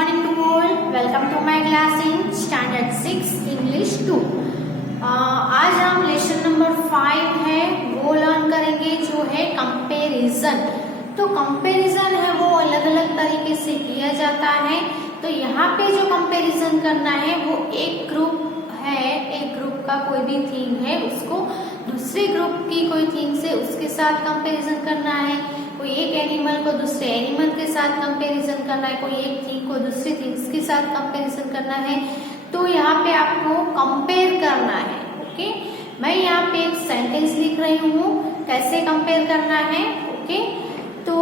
morning to all. Welcome to my class in Standard 6 English 2. आज हम lesson number 5 है वो लर्न करेंगे जो है कंपैरिजन। तो कंपैरिजन है वो अलग अलग तरीके से किया जाता है। तो यहाँ पे जो कंपैरिजन करना है वो एक ग्रुप है, एक ग्रुप का कोई भी थिंग है उसको दूसरे ग्रुप की कोई थिंग से उसके साथ कंपैरिजन करना है। कोई एक एनिमल को दूसरे एनिमल के साथ कंपैरिजन करना है, कोई एक थिंग को दूसरे थिंग्स के साथ कंपैरिजन करना है। तो यहाँ पे आपको कंपेयर करना है। ओके, मैं यहाँ पे एक सेंटेंस लिख रही हूँ कैसे कंपेयर करना है। ओके, तो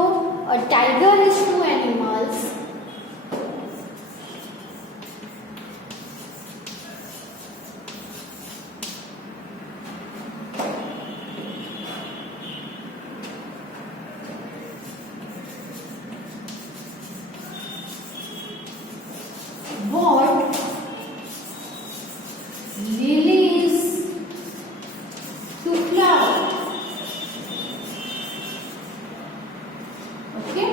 tiger is to animals what lily is to flower. Okay,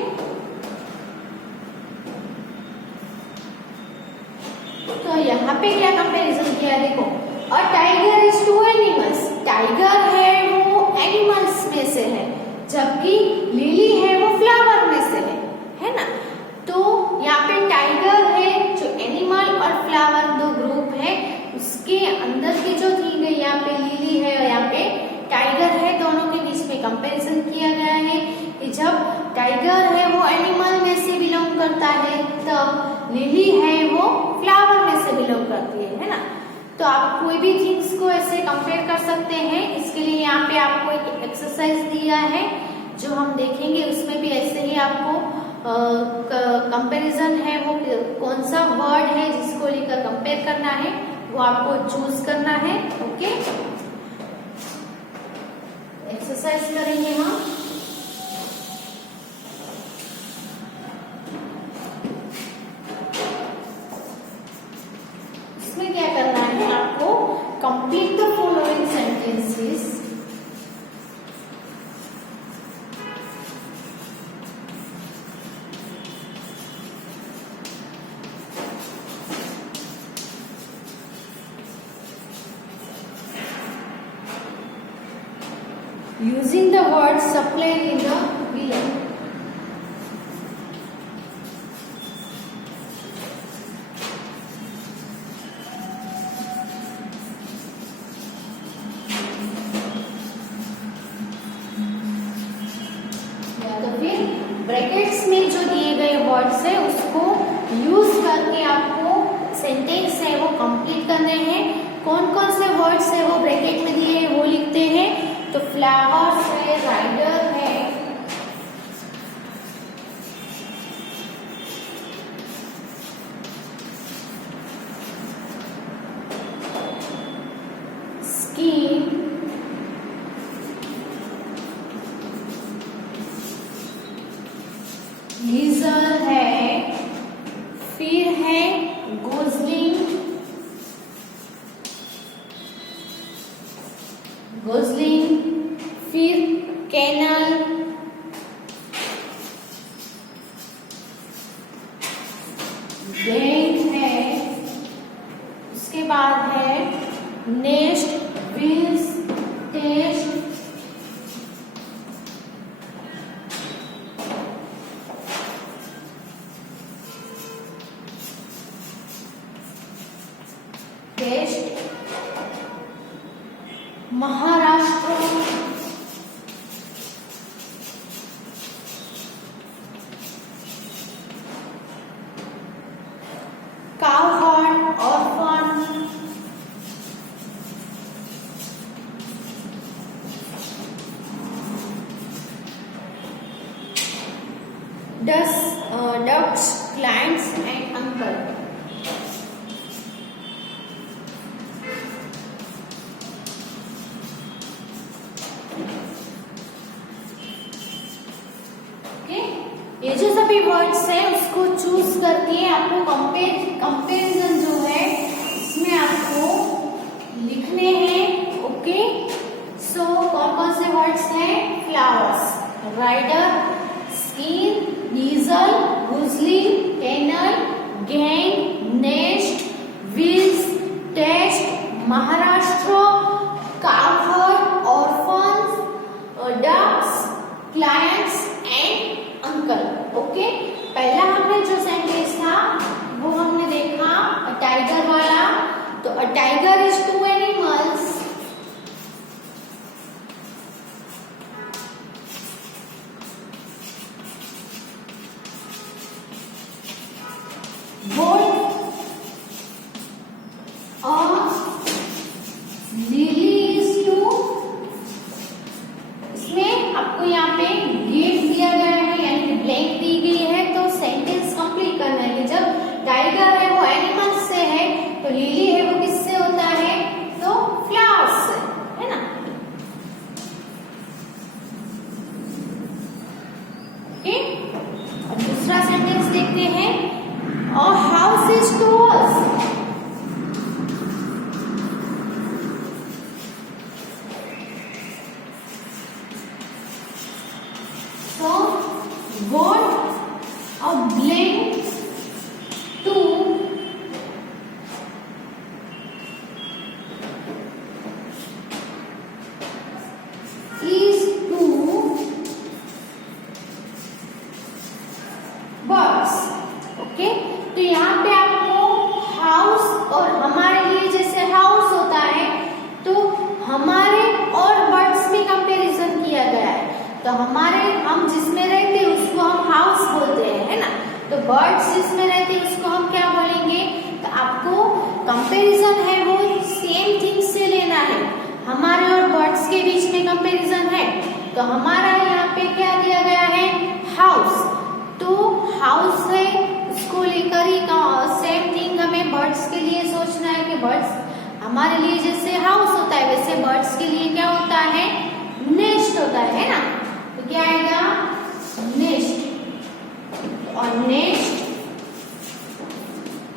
तो यहाँ पे क्या कंपैरिजन किया देखो, a tiger is to animals. Tiger है वो एनिमल्स में से है, जबकि लिली है वो फ्लावर में से है ना। तो यहाँ पे टाइगर है जो एनिमल और फ्लावर दो ग्रुप है, उसके अंदर की जो थिंग है यहाँ पे लिली है और यहाँ पे टाइगर है, दोनों के बीच में कंपैरिजन किया गया है कि जब टाइगर है वो एनिमल में से बिलोंग करता है तब लिली है वो फ्लावर में से बिलोंग करती है ना। तो आप कोई भी थिंग्स को ऐसे कंपेयर कर सकते हैं। इसके लिए यहाँ पे आपको एक एक्सरसाइज दिया है जो हम देखेंगे, उसमें भी ऐसे ही आपको कंपैरिजन है वो कौन सा वर्ड है जिसको लेकर कंपेयर करना है वो आपको चूज करना है। ओके, एक्सरसाइज करेंगे हम। इसमें क्या करना है आपको, complete the following sentences using the words supplied in the below. या तो फिर ब्रैकेट्स में जो दिए गए वर्ड्स है उसको यूज करके आपको सेंटेंस है वो कंप्लीट करने हैं। कौन कौन से वर्ड्स है वो ब्रैकेट में दिए हैं वो लिखते हैं। तो फ्लावर्स है, राइडर है, स्कीन, लीजर है, फिर है गोजलिंग, फिर कैनल, बेंट है, उसके बाद है नेस्ट, व्हील्स, टेस्ट, महाराष्ट्र, काव horn, orphan, ducks, clients and uncle. ये जो सभी वर्ड्स है उसको चूज करके आपको कंपैरिजन जो है इसमें आपको लिखने हैं। ओके, सो कौन कौन से वर्ड्स हैं, फ्लावर्स, राइडर, स्कीन, डीजल, गुजली, कैनल, पहला हमने जो सेंटेंस था वो हमने देखा टाइगर वाला। तो a tiger is to animals what lily is to, इसमें आपको यहाँ पे गेट दिया गया है यानी कि ब्लैंक दी गई है, तो सेंटेंस कंप्लीट करना है कि जब टाइगर है वो एनिमल्स से है तो लिली है वो किससे होता है, तो फ्लावर्स से, है ना। ओके, अब दूसरा सेंटेंस देखते हैं। और house is to us, so what a blank to is to birds। ओके, तो यहाँ पे आपको हाउस और हमारे लिए जैसे हाउस होता है तो हमारे और बर्ड्स में कंपैरिजन किया गया है। तो हमारे हम जिसमें रहते हैं उसको हम हाउस बोलते हैं, है ना। तो बर्ड्स जिसमें रहते हैं उसको हम क्या बोलेंगे। तो आपको कंपैरिजन है वो सेम थिंग से लेना है। हमारे और बर्ड्स के बीच में कंपैरिजन है तो हमारा यहाँ पे क्या दिया गया है, हाउस। तो हाउस है उसको लेकर ही सेम थिंग हमें बर्ड्स के लिए सोचना है कि बर्ड्स हमारे लिए जैसे हाउस होता है वैसे बर्ड्स के लिए क्या होता है, नेस्ट होता है ना। तो क्या आएगा, नेस्ट। और nest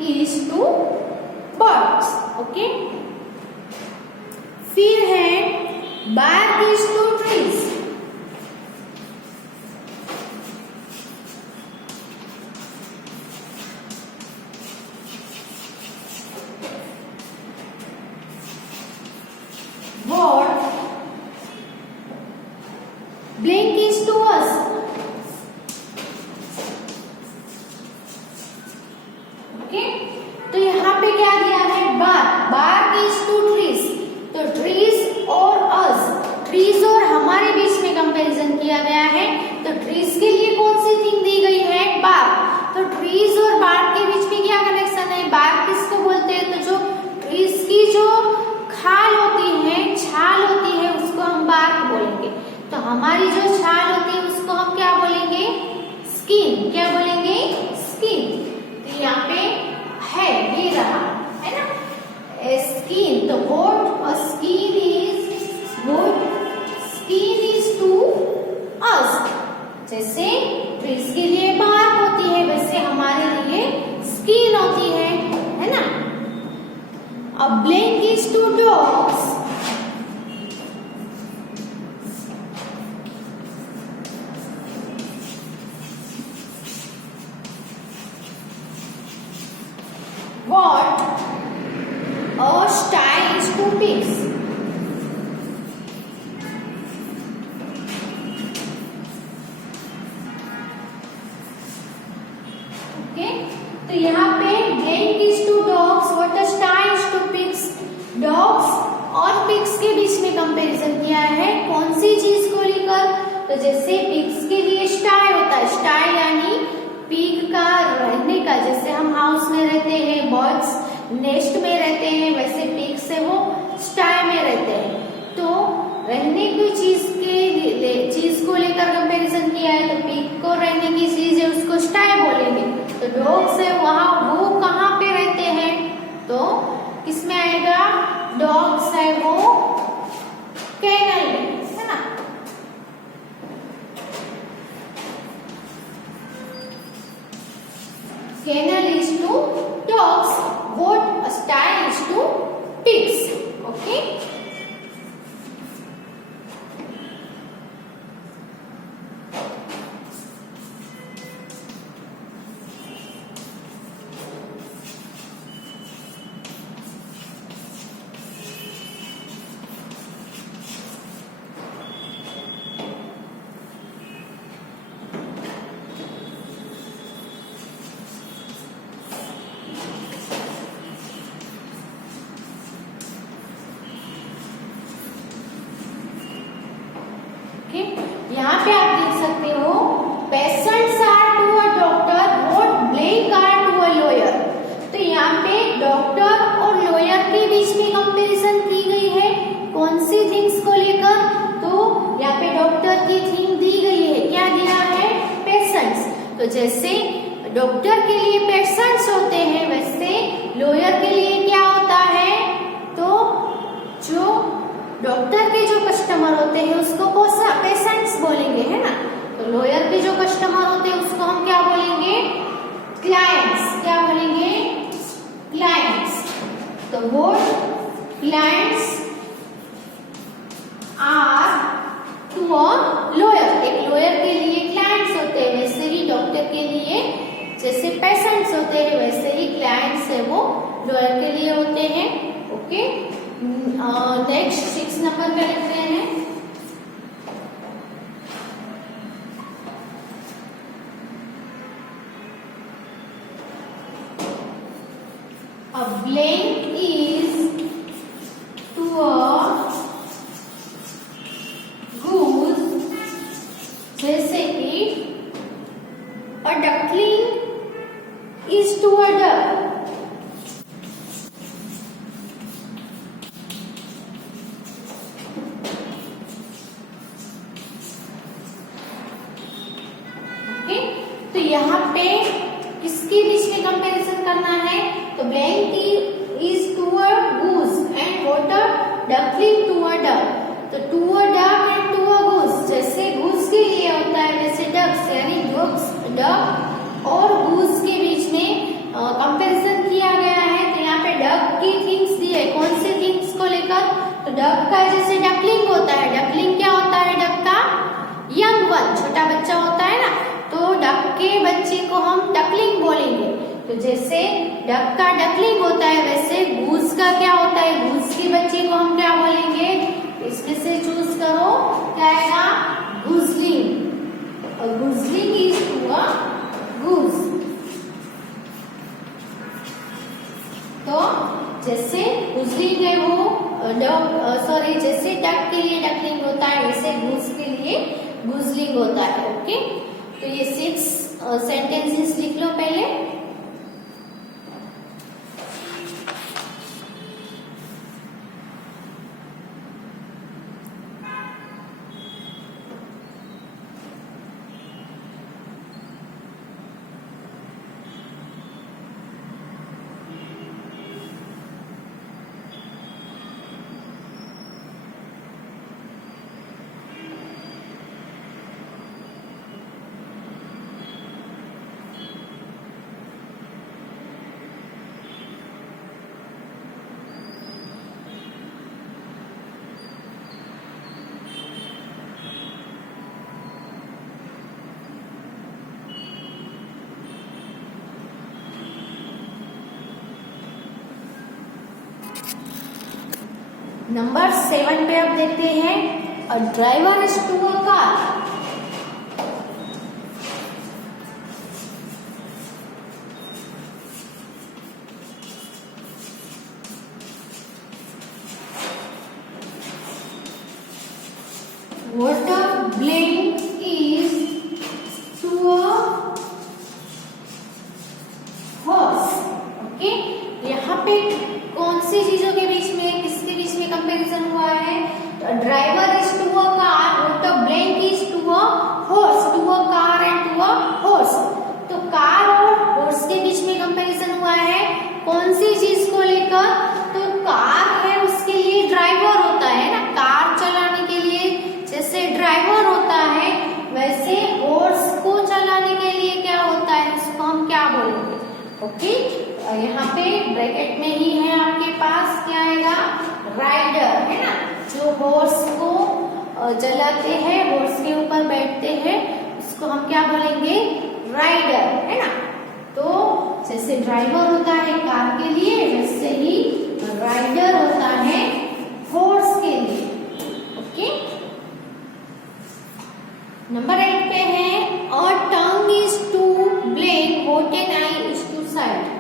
is to birds. Okay, फिर है bark is to trees. What blank is to us। Okay, तो यहाँ पे क्या दिया है, bark. Bark is to trees. तो ट्रीज और अस, ट्रीज और हमारे बीच में कंपैरिजन किया गया है। तो ट्रीज के लिए कौन सी थिंग दी गई है, बार्क। तो ट्रीज और बार्क के बीच में क्या कनेक्शन है, बार्क किसको बोलते हैं, तो जो ट्रीज की जो खाल होती है, छाल होती है उसको हम बार्क बोलेंगे। तो हमारी जो छाल होती है उसको हम क्या बोलेंगे, स्किन। क्या बोलेंगे, स्किन। तो यहाँ पे है ये रहा, है ना, स्किन। तो what a skin is, what skin is to us. जैसे ट्रीज के लिए बार्क होती है वैसे हमारे लिए स्किन होती है ना। A blank is to dogs। What a style is to pigs। Okay, तो यहाँ पे blank is to dogs, what a style is to pigs। Dogs और पिग्स के बीच में कंपैरिजन किया है, कौन सी चीज को लेकर। तो जैसे पिग्स के लिए स्टाई होता है, स्टाई यानी पिग का रहने का, जैसे हम हाउस में रहते हैं, बर्ड्स नेस्ट में रहते हैं, वैसे पिग्स है वो स्टाई में रहते हैं। तो रहने की चीज को लेकर कंपैरिजन किया है। तो पिग को रहने की चीज है उसको स्टाई बोलेंगे। तो डॉग्स है वहां वो कहाँ पे रहते हैं, तो किसमें आएगा, डॉग्स है वो कैनल में, है ना। Kennel is to dogs, what style is to pigs. Okay, things को लेकर, तो यहाँ पे डॉक्टर की थीम दी गई है, क्या दिया है, पेशेंट्स। तो जैसे डॉक्टर के लिए पेशेंट्स होते हैं, वैसे लॉयर के लिए क्या होता है, तो जो डॉक्टर के जो कस्टमर होते हैं उसको पेशेंट्स बोलेंगे, है ना। तो लॉयर के जो कस्टमर होते हैं उसको हम क्या बोलेंगे, क्लाइंट्स। क्या बोलेंगे, क्लाइंट्स। तो वो clients are to a lawyer, एक लॉयर के लिए क्लाइंट्स होते हैं, वैसे ही डॉक्टर के लिए जैसे पेशेंट्स होते हैं वैसे ही क्लाइंट्स है वो लॉयर के लिए होते हैं। ओके, नेक्स्ट 6 नंबर पे लिखते हैं, a blank is to a goose, जैसे कि a duckling is to a duck। Okay, तो यहाँ पे किसके बीच में कंपैरिजन करना है, तो blank is to a goose and water duckling to a duck. तो to a duck and to a goose, जैसे गूस के लिए होता है वैसे डक्स यानी डक और गूस के बीच में कंपैरिजन किया गया है। तो यहाँ पे डक की थिंग्स दी है, कौन सी थिंग्स को लेकर, तो डक का जैसे डकलिंग होता है, डकलिंग क्या होता है, डक का यंग वन, छोटा बच्चा होता है ना, तो डक के बच्चे को हम डकलिंग बोलेंगे। तो जैसे डक का डकलिंग होता है वैसे गूस का क्या होता है, गूस के बच्चे को हम क्या बोलेंगे, इसमें से चूज करो, क्या आएगा, गूसलिंग। और गूसलिंग इज टू अ गूस। तो जैसे गूसलिंग है वो जैसे डक के लिए डकलिंग होता है वैसे गूस के लिए गूसलिंग होता है। ओके, तो ये 6 सेंटेंसेस लिख लो पहले। नंबर 7 पे अब देखते हैं, a driver is to a car. Water blank is to a horse। Okay, यहाँ पे कौन सी चीजों के बीच में, किसके बीच में कंपैरिजन हुआ है, तो driver is to a car, water blank is to a horse, to a car and to a horse. तो कार और हॉर्स के बीच में कंपैरिजन हुआ है, कौन सी चीज को लेकर, तो कार है उसके लिए ड्राइवर होता है ना, कार चलाने के लिए जैसे ड्राइवर होता है वैसे हॉर्स को चलाने के लिए क्या होता है, उसको हम क्या बोलेंगे। ओके, यहाँ पे ब्रैकेट में ही है आपके पास, क्या आएगा, राइडर, है ना, जो हॉर्स को चलाते हैं, हॉर्स के ऊपर बैठते हैं, उसको हम क्या बोलेंगे, राइडर, है ना। तो जैसे ड्राइवर होता है कार के लिए वैसे ही राइडर होता है हॉर्स के लिए। ओके, नंबर 8 पे है, a tongue is to blank, what an eye is to side.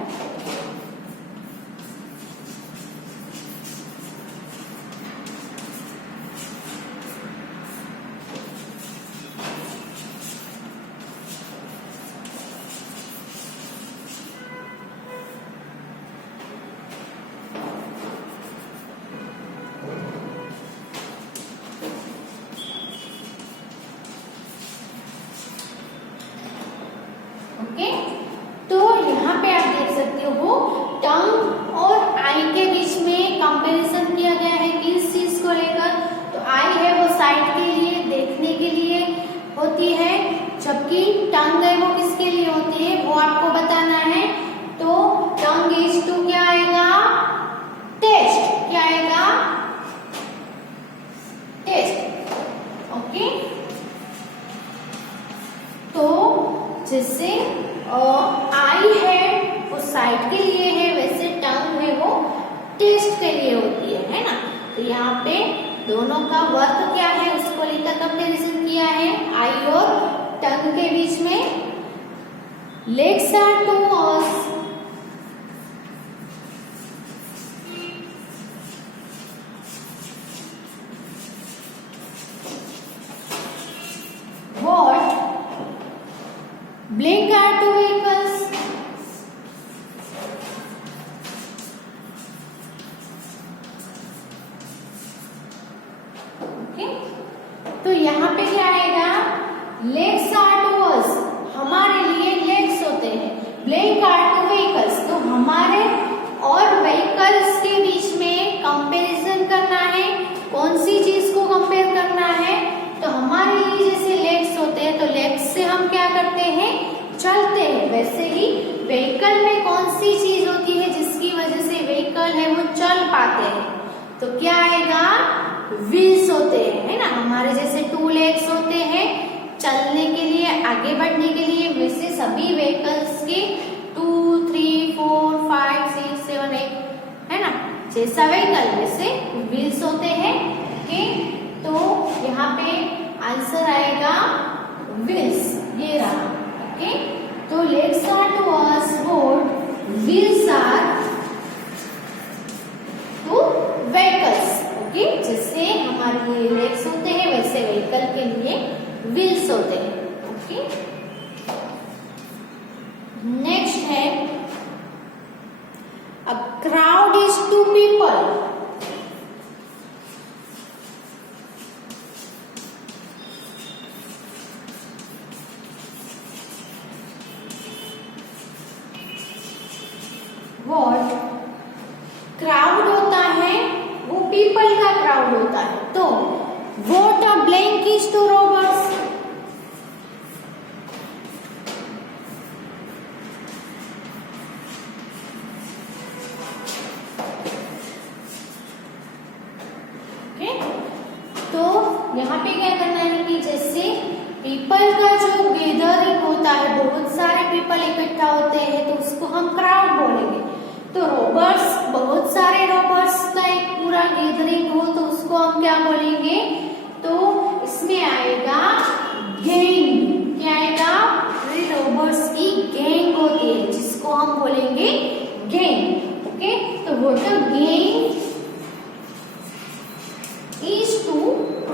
तो वो टंग और आई के बीच में कंपैरिजन किया गया है किस चीज को लेकर। तो आई है वो साइट के लिए, देखने के लिए होती है, जबकि टंग है वो किसके लिए होती है वो आपको बताना है। तो टंग इज टू क्या आएगा, टेस्ट, क्या आएगा, टेस्ट। ओके, तो जैसे आई है वो साइट के लिए है, वैसे टंग है वो टेस्ट के लिए होती है ना। तो यहाँ पे दोनों का वर्क क्या है उसको लेकर कंपैरिजन किया है आई और टंग के बीच में। Let's are to words, what blink are two vehicles, okay. तो यहाँ पे क्या आएगा, लेग्स आर टू अस, हमारे लिए लेग्स होते हैं। ब्लिंक आर टू व्हीकल्स, तो हमारे और व्हीकल्स के बीच में कंपैरिजन करना है। कौन सी चीज को कंपेयर करना है, तो हमारे लिए जैसे लेग्स होते हैं तो लेग्स से हम क्या करते हैं, चलते हैं। वैसे ही व्हीकल में कौन सी चीज होती है जिसकी वजह से व्हीकल है वो चल पाते हैं, तो क्या आएगा, व्हील्स होते हैं, है ना। हमारे जैसे टू लेग्स होते हैं चलने के लिए, आगे बढ़ने के लिए। वैसे सभी व्हीकल्स के 2 3 4 5 6 7 8 है ना, जैसा व्हीकल वैसे व्हील्स होते हैं। ओके, तो यहाँ पे आंसर आएगा व्हील्स, ये रहा। ओके, तो legs are to us what wheels are to vehicles. Okay, जैसे हमारे लिए लेग्स होते हैं वैसे व्हीकल के लिए व्हील्स होते हैं। ओके, नेक्स्ट है a crowd is to people. What crowd होता है वो पीपल का क्राउड होता है। तो what a blank is to robbers, okay. तो यहाँ पे क्या करना है कि जैसे पीपल का जो गैदरिंग होता है, बहुत सारे पीपल इकट्ठा होते हैं तो उसको हम क्राउड बोलेंगे। तो रॉबर्स, बहुत सारे रॉबर्स का एक पूरा गैदरिंग हो तो उसको हम क्या बोलेंगे, तो इसमें आएगा गैंग। क्या आएगा, रॉबर्स की गैंग होती है जिसको हम बोलेंगे गैंग। ओके, तो what a gang is to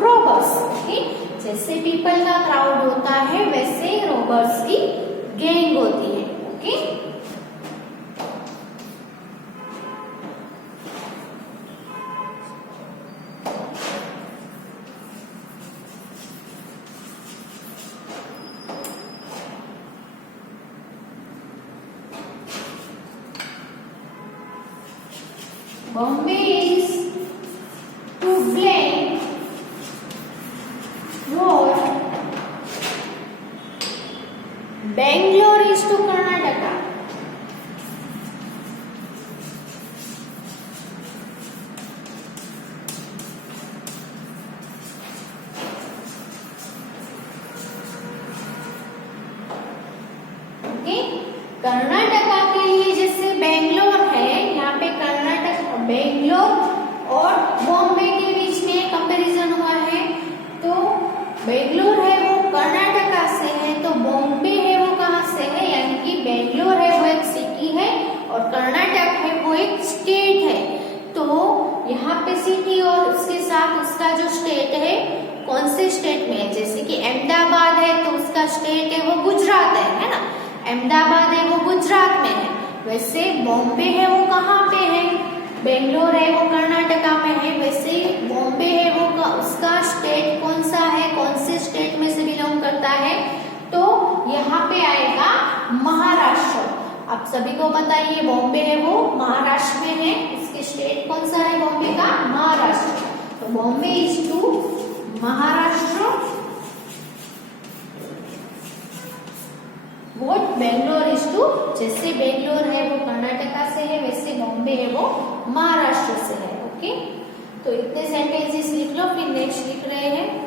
robbers. Okay, जैसे पीपल का क्राउड होता है वैसे रॉबर्स की गैंग होती है। Okay, Bombay is to blame what Bangalore is to Karnataka. Okay, Karnataka के लिए जैसे बेंगलोर है, यहाँ पे कर्नाटक बेंगलोर और बॉम्बे के बीच में कंपैरिजन हुआ है। तो बेंगलोर है वो कर्नाटका से है, तो बॉम्बे है वो कहाँ से है, यानी कि बेंगलोर है वो एक सिटी है और कर्नाटक है वो एक स्टेट है। तो यहाँ पे सिटी और उसके साथ उसका जो स्टेट है कौन से स्टेट में है, जैसे कि अहमदाबाद है तो उसका स्टेट है वो गुजरात है ना। अहमदाबाद है वो गुजरात में है। वैसे बॉम्बे है वो कहाँ पे है, बेंगलोर है वो कर्नाटका में है। वैसे बॉम्बे है वो उसका स्टेट कौन सा है, कौन से स्टेट में से बिलोंग करता है, तो यहाँ पे आएगा महाराष्ट्र। आप सभी को पता है ये बॉम्बे है वो महाराष्ट्र में है। इसके स्टेट कौन सा है बॉम्बे का? महाराष्ट्र। तो Bombay is to Maharashtra, what Bangalore is to, जैसे बेंगलोर है वो कर्नाटका से है वैसे बॉम्बे है वो महाराष्ट्र से है। ओके, तो इतने सेंटेंसेस लिख लो, फिर नेक्स्ट लिख रहे हैं।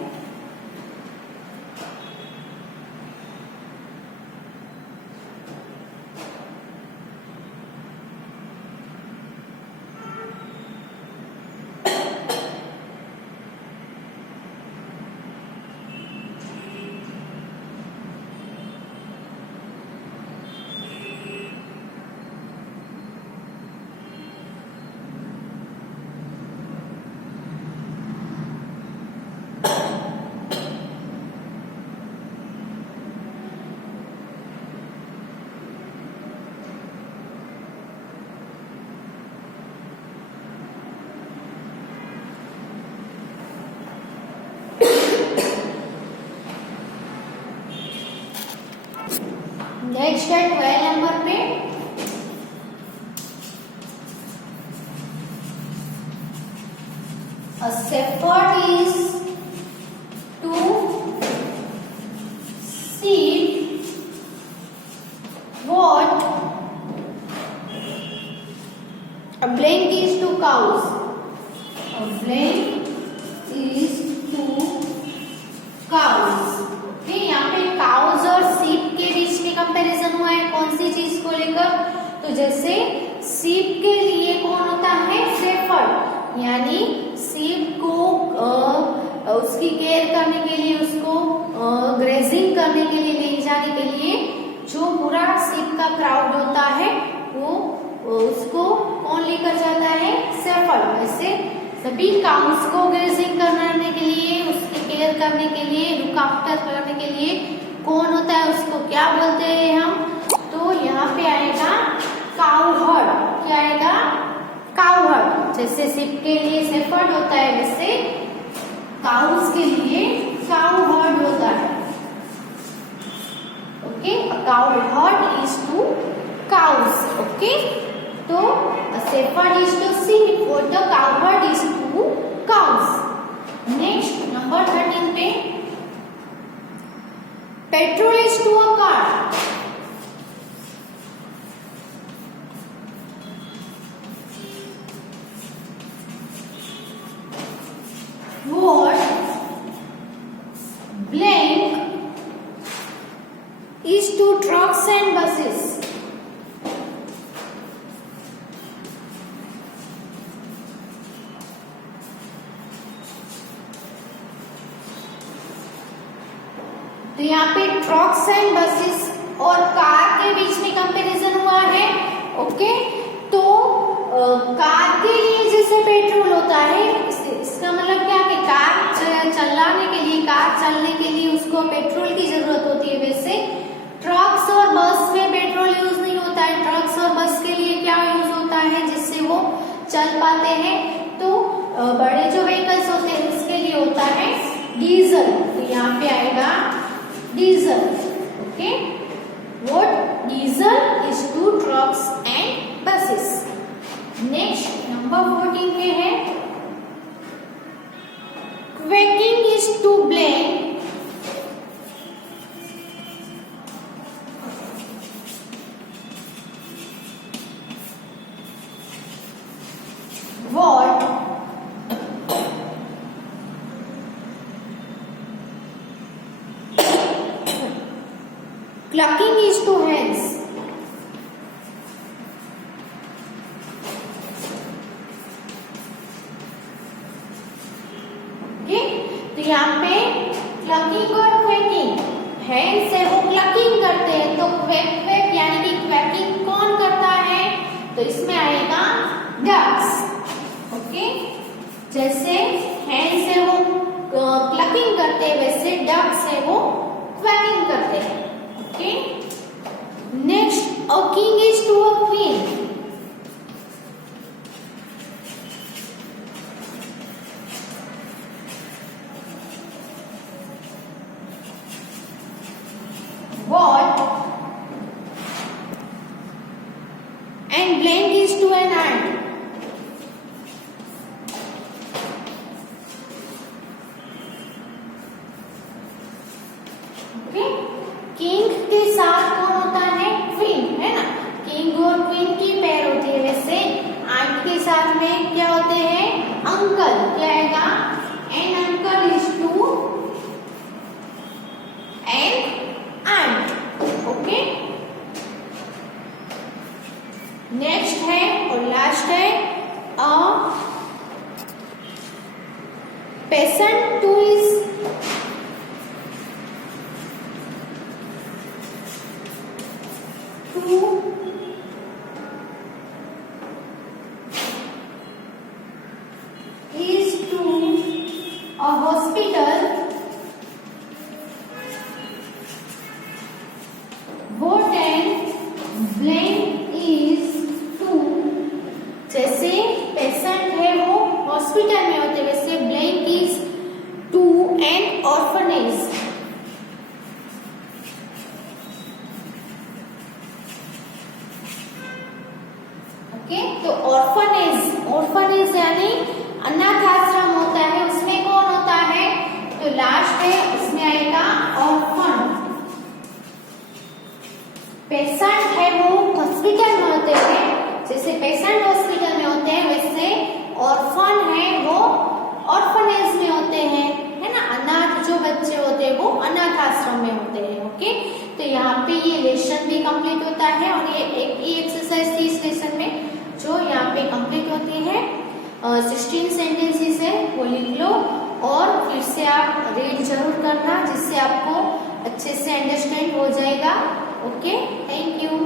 नेक्स्ट है 12 नंबर पे, a shepherd is to sheep what a blank is to cows, a blank is to cows। यहाँ पे काउज और सीप के बीच में कंपैरिजन हुआ है कौन सी चीज को लेकर? तो जैसे सीप के लिए कौन होता है? शेफर्ड, यानी सीप को उसकी केयर करने के लिए, उसको ग्रेजिंग करने के लिए, ले जाने के लिए जो पूरा सीप का क्राउड होता है वो उसको कौन लेकर जाता है? शेफर्ड। वैसे सभी काउस को ग्रेजिंग करने के लिए, उसकी केयर करने के लिए, लुक आफ्टर करने के लिए कौन होता है? उसको क्या बोलते हैं हम? तो यहाँ पे आएगा काउ हर्ड। क्या आएगा? Cow heard. जैसे शिप के लिए शेफर्ड होता है वैसे काउस के लिए काउ हर्ड होता है। Okay, cow herd is to cows. Okay, तो shepherd is to sheep or the cowherd is to cows। Next number 13 पे, petrol is to a car। What blank is to trucks and buses। तो यहाँ पे trucks and buses और car के बीच में comparison हुआ है। ओके, तो कार के लिए जैसे पेट्रोल होता है, इसका मतलब क्या कि कार चलाने के लिए, कार चलने के लिए उसको पेट्रोल की जरूरत होती है। वैसे ट्रक्स और बस में पेट्रोल यूज नहीं होता है। ट्रक्स और बस के लिए क्या यूज होता है जिससे वो चल पाते हैं? तो बड़े जो व्हीकल्स होते हैं उसके लिए होता है डीजल। तो यहाँ पे आएगा diesel. Okay, what diesel is to trucks and buses। Next number 14 पे है quaking is to blame what clucking is to hens। Okay, तो यहाँ पे क्लकिंग और क्वेकिंग, हेंस है वो क्लकिंग करते हैं, तो क्वेक क्वेक यानी कि क्वेकिंग कौन करता है? तो इसमें आएगा डक्स। ओके, जैसे हेंस है वो क्लकिंग करते हैं वैसे डक्स है वो क्वेकिंग करते हैं। Okay, next, a king is to a queen. What and blank is to an aunt. Okay, king के साथ कौन होता है? क्वीन, है ना। किंग और क्वीन की पेयर होती है। वैसे आंट के साथ में क्या होते हैं? अंकल। क्या आएगा? An uncle is to an aunt. Okay, next है और लास्ट है a patient to is to a hospital, what and blank is to। जैसे पेशेंट है वो हॉस्पिटल में होते, वैसे blank is to an orphanage। Okay, तो ऑर्फनेज यानी अनाथ आश्रम होता है, उसमें कौन होता है? तो लास्ट है, उसमें आएगा ऑर्फन। पेशेंट है वो हॉस्पिटल में होते हैं, जैसे पेशेंट हॉस्पिटल में होते हैं वैसे ऑर्फन है वो ऑर्फनेज में होते हैं, है ना। अनाथ जो बच्चे होते हैं वो अनाथ आश्रम में होते हैं। ओके, तो यहाँ पे ये लेसन भी कंप्लीट होता है और ये एक्सरसाइज थी इस लेसन में जो यहाँ पे कंप्लीट होती है। 16 सेंटेंसेस है वो लिख लो और फिर से आप रीड जरूर करना, जिससे आपको अच्छे से अंडरस्टैंड हो जाएगा। Okay, thank you.